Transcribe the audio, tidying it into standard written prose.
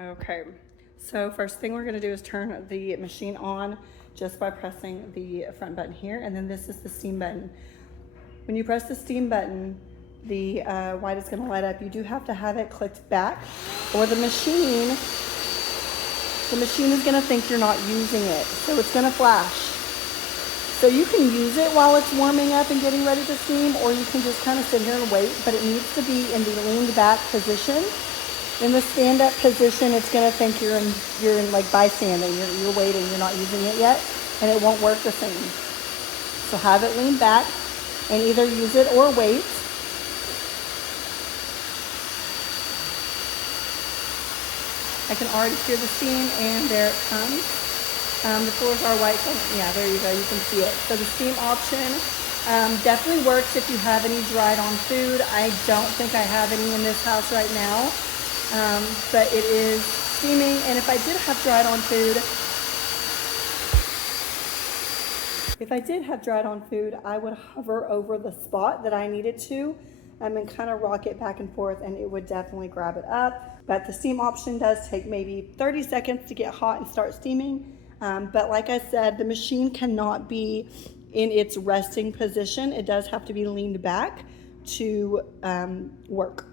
Okay, so first thing we're gonna do is turn the machine on just by pressing the front button here, and then this is the steam button. When you press the steam button, the white is gonna light up. You do have to have it clicked back, or the machine is gonna think you're not using it, so it's gonna flash. So you can use it while it's warming up and getting ready to steam, or you can just kind of sit here and wait, but it needs to be in the leaned back position. In the stand-up position, it's gonna think you're in like bystanding. You're waiting. You're not using it yet, and it won't work the same. So have it leaned back, and either use it or wait. I can already hear the steam, and there it comes. The floors are white, so yeah, there you go. You can see it. So the steam option definitely works if you have any dried on food. I don't think I have any in this house right now. But it is steaming, and if I did have dried on food, I would hover over the spot that I needed to and kind of rock it back and forth, and it would definitely grab it up. But the steam option does take maybe 30 seconds to get hot and start steaming. But like I said, the machine cannot be in its resting position. It does have to be leaned back to work.